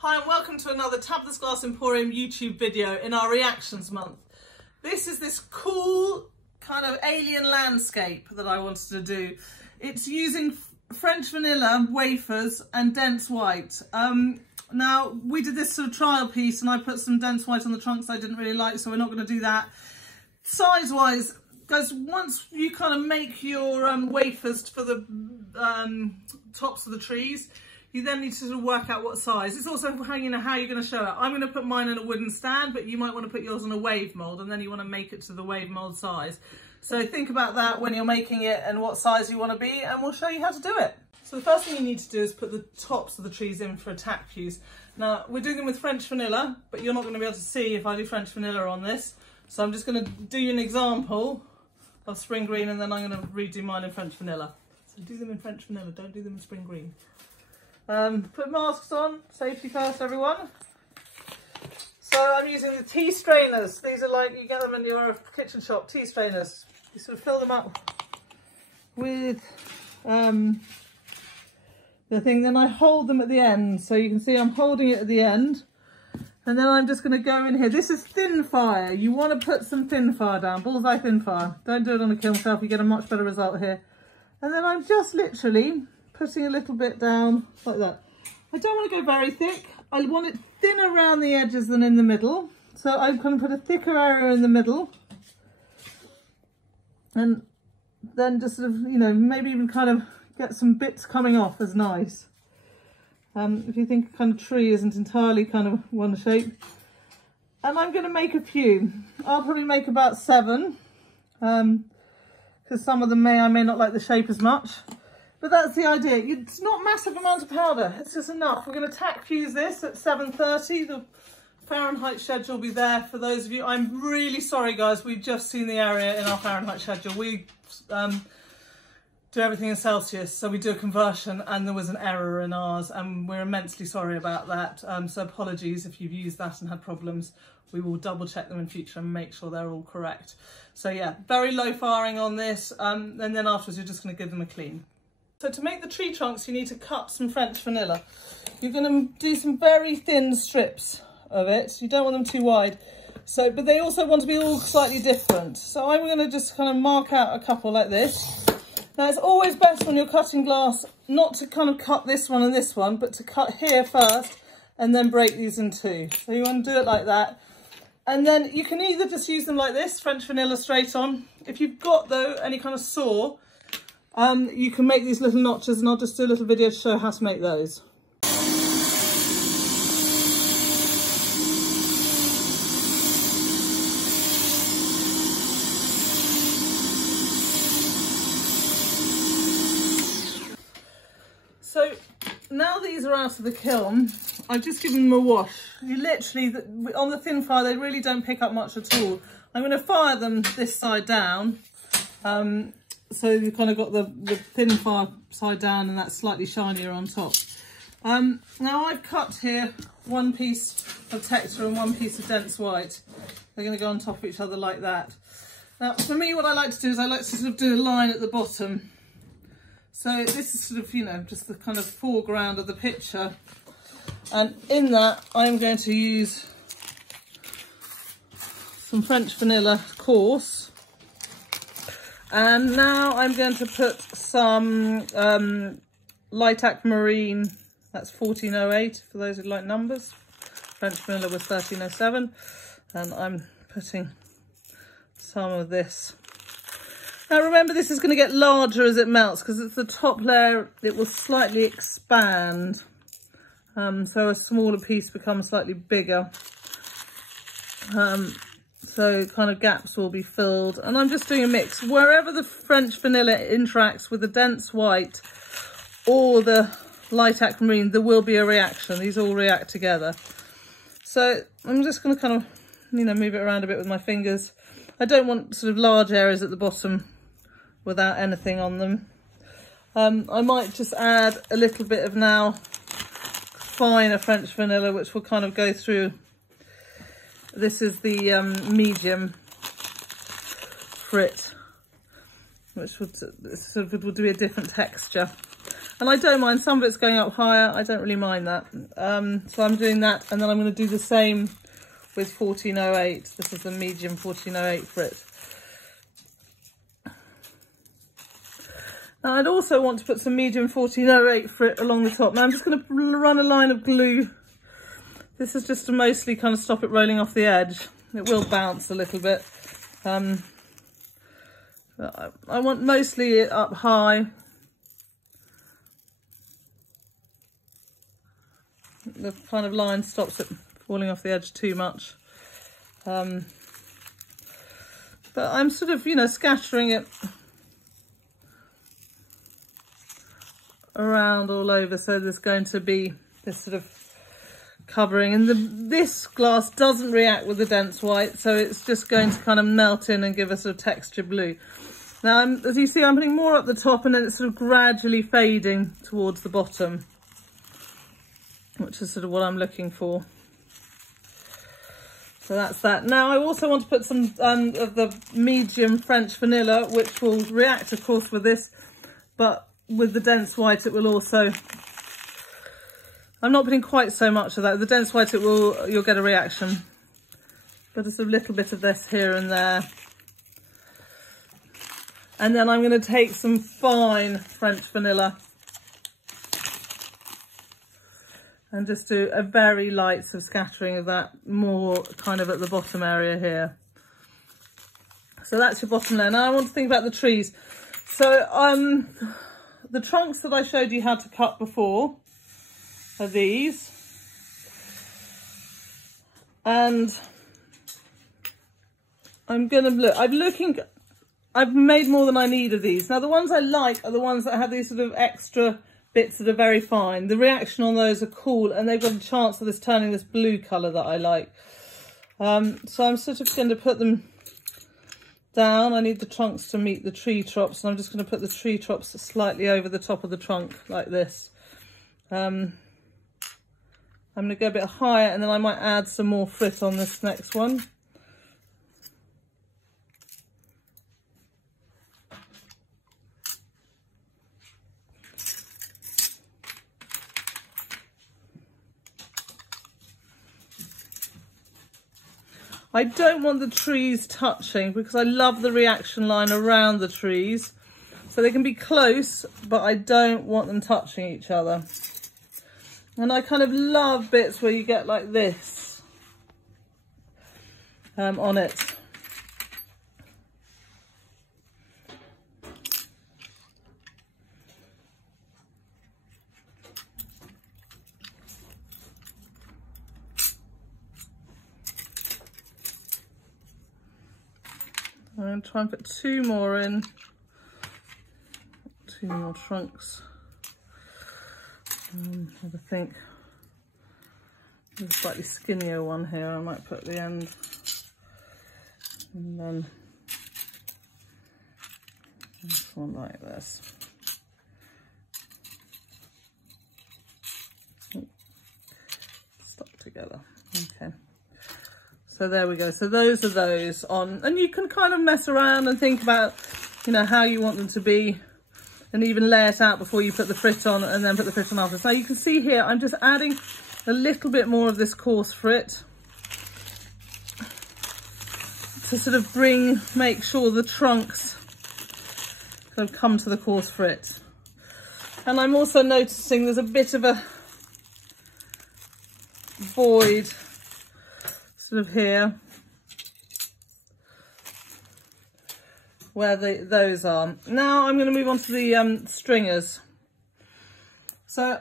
Hi and welcome to another Tabitha's Glass Emporium YouTube video in our reactions month. This is this cool kind of alien landscape that I wanted to do. It's using French vanilla wafers and dense white. Now we did this sort of trial piece and I put some dense white on the trunks I didn't really like, so we're not going to do that. Size wise, guys, once you kind of make your wafers for the tops of the trees, you then need to sort of work out what size. It's also hanging on how you're going to show it. I'm going to put mine in a wooden stand, but you might want to put yours on a wave mould, and then you want to make it to the wave mould size. So think about that when you're making it and what size you want to be, and we'll show you how to do it. So the first thing you need to do is put the tops of the trees in for attack cues. Now we're doing them with French vanilla, but you're not going to be able to see if I do French vanilla on this. So I'm just going to do you an example of spring green, and then I'm going to redo mine in French vanilla. So do them in French vanilla, don't do them in spring green. Put masks on, safety first everyone. So I'm using the tea strainers. These are like, you get them in your kitchen shop, tea strainers. You sort of fill them up with the thing, then I hold them at the end. So you can see I'm holding it at the end. And then I'm just going to go in here. This is thin fire. You want to put some thin fire down, Bullseye thin fire. Don't do it on a kiln shelf, you get a much better result here. And then I'm just literally putting a little bit down like that. I don't want to go very thick. I want it thinner around the edges than in the middle. So I'm going to put a thicker area in the middle. And then just sort of, you know, maybe even kind of get some bits coming off as nice. If you think a kind of tree isn't entirely kind of one shape. And I'm going to make a few. I'll probably make about 7. Because some of them I may not like the shape as much. But that's the idea. It's not massive amounts of powder. It's just enough. We're going to tack fuse this at 7:30. The Fahrenheit schedule will be there for those of you. I'm really sorry, guys. We've just seen the area in our Fahrenheit schedule. We do everything in Celsius, so we do a conversion, and there was an error in ours, and we're immensely sorry about that. So apologies if you've used that and had problems. We will double check them in future and make sure they're all correct. So yeah, very low firing on this, and then afterwards you're just going to give them a clean. So to make the tree trunks, you need to cut some French vanilla. You're going to do some very thin strips of it. You don't want them too wide. So, but they also want to be all slightly different. So I'm going to just kind of mark out a couple like this. Now it's always best when you're cutting glass not to kind of cut this one and this one, but to cut here first and then break these in two. So you want to do it like that. And then you can either just use them like this, French vanilla straight on. If you've got though any kind of saw, you can make these little notches, and I'll just do a little video to show how to make those. So now these are out of the kiln, I've just given them a wash. You literally, on the thin fire, they really don't pick up much at all. I'm going to fire them this side down. So you've kind of got the thin fire side down and that's slightly shinier on top. Now I've cut here one piece of texture and one piece of dense white. They're going to go on top of each other like that. Now for me, what I like to do is I like to sort of do a line at the bottom. So this is sort of, you know, just the kind of foreground of the picture. And in that, I'm going to use some French vanilla coarse. And now I'm going to put some light aquamarine, that's 1408 for those who like numbers. French vanilla was 1307. And I'm putting some of this. Now remember, this is going to get larger as it melts because it's the top layer, it will slightly expand. So a smaller piece becomes slightly bigger. So kind of gaps will be filled, and I'm just doing a mix. Wherever the French vanilla interacts with the dense white or the light aquamarine, there will be a reaction. These all react together. So I'm just going to kind of, you know, move it around a bit with my fingers. I don't want sort of large areas at the bottom without anything on them. I might just add a little bit of now finer French vanilla, which will kind of go through. This is the medium frit, which would sort of would be a different texture. And I don't mind, some of it's going up higher, I don't really mind that. So I'm doing that, and then I'm going to do the same with 1408. This is the medium 1408 frit. Now I'd also want to put some medium 1408 frit along the top. Now I'm just going to run a line of glue. This is just to mostly kind of stop it rolling off the edge. It will bounce a little bit. But I want mostly it up high. The kind of line stops it falling off the edge too much. But I'm sort of, you know, scattering it around all over, so there's going to be this sort of covering, and this glass doesn't react with the dense white, so it's just going to kind of melt in and give us a texture blue. Now, as you see, I'm putting more at the top, and then it's sort of gradually fading towards the bottom, which is sort of what I'm looking for. So that's that. Now I also want to put some of the medium French vanilla, which will react, of course, with this, but with the dense white it will also, I'm not putting quite so much of that. The dense white, you'll get a reaction, but just a little bit of this here and there. And then I'm going to take some fine French vanilla and just do a very light sort of scattering of that, more kind of at the bottom area here. So that's your bottom layer. Now I want to think about the trees. So the trunks that I showed you how to cut before are these. And I'm going to look, I've made more than I need of these. Now the ones I like are the ones that have these sort of extra bits that are very fine. The reaction on those are cool, and they've got a chance of this turning this blue colour that I like. So I'm sort of going to put them down. I need the trunks to meet the tree tops, and I'm just going to put the tree tops slightly over the top of the trunk like this. I'm going to go a bit higher, and then I might add some more frit on this next one. I don't want the trees touching because I love the reaction line around the trees. So they can be close, but I don't want them touching each other. And I kind of love bits where you get like this on it. I'm going to try and put two more in, two more trunks. Have a think. There's a slightly skinnier one here I might put at the end. And then this one like this. Stuck together. Okay. So there we go. So those are those on, and you can kind of mess around and think about, you know, how you want them to be, and even lay it out before you put the frit on, and then put the frit on after. So you can see here, I'm just adding a little bit more of this coarse frit to sort of make sure the trunks kind of come to the coarse frit. And I'm also noticing there's a bit of a void sort of here where those are. Now I'm going to move on to the stringers. So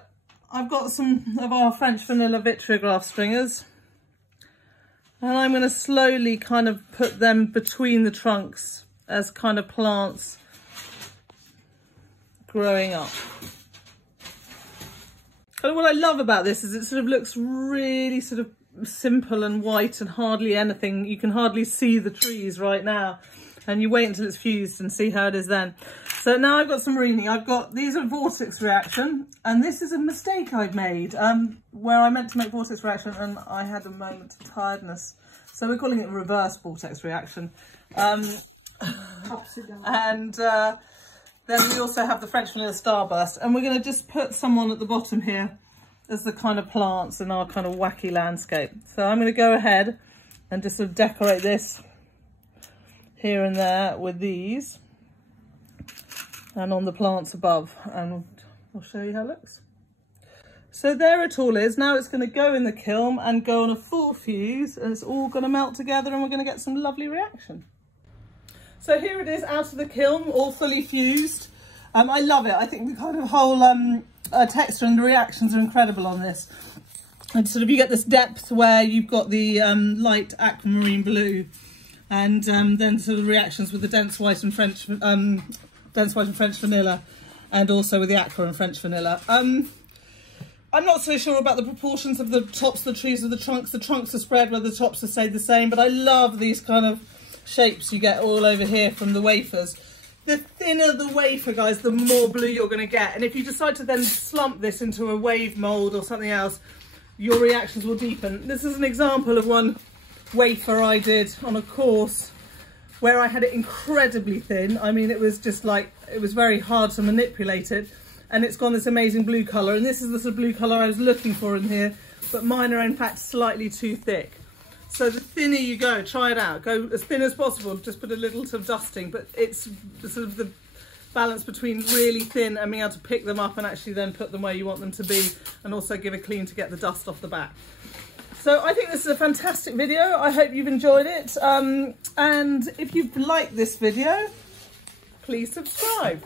I've got some of our French vanilla vitrigraph stringers, and I'm going to slowly kind of put them between the trunks as kind of plants growing up. And what I love about this is it sort of looks really sort of simple and white and hardly anything. You can hardly see the trees right now, and you wait until it's fused and see how it is then. So now I've got some murrine. These are vortex reaction, and this is a mistake I've made where I meant to make vortex reaction and I had a moment of tiredness. So we're calling it reverse vortex reaction. And Then we also have the French Vanilla Starburst, and we're going to just put some on at the bottom here as the kind of plants in our kind of wacky landscape. So I'm going to go ahead and just sort of decorate this here and there with these and on the plants above, and I'll show you how it looks. So there it all is. Now it's going to go in the kiln and go on a full fuse, and it's all going to melt together, and we're going to get some lovely reaction. So here it is out of the kiln, all fully fused. I love it. I think the kind of whole texture and the reactions are incredible on this. And sort of you get this depth where you've got the light aquamarine blue, and then sort of reactions with the dense white and French vanilla, and also with the aqua and French vanilla. I'm not so sure about the proportions of the tops of the trees or the trunks. The trunks are spread where the tops are stayed the same, but I love these kind of shapes you get all over here from the wafers. The thinner the wafer, guys, the more blue you're going to get. And if you decide to then slump this into a wave mould or something else, your reactions will deepen. This is an example of one wafer I did on a course where I had it incredibly thin. I mean, it was just like, it was very hard to manipulate it. And it's gone this amazing blue colour. And this is the sort of blue colour I was looking for in here, but mine are in fact slightly too thick. So the thinner you go, try it out. Go as thin as possible, just put a little sort of dusting, but it's sort of the balance between really thin and being able to pick them up and actually then put them where you want them to be, and also give a clean to get the dust off the back. So I think this is a fantastic video. I hope you've enjoyed it. And if you've liked this video, please subscribe.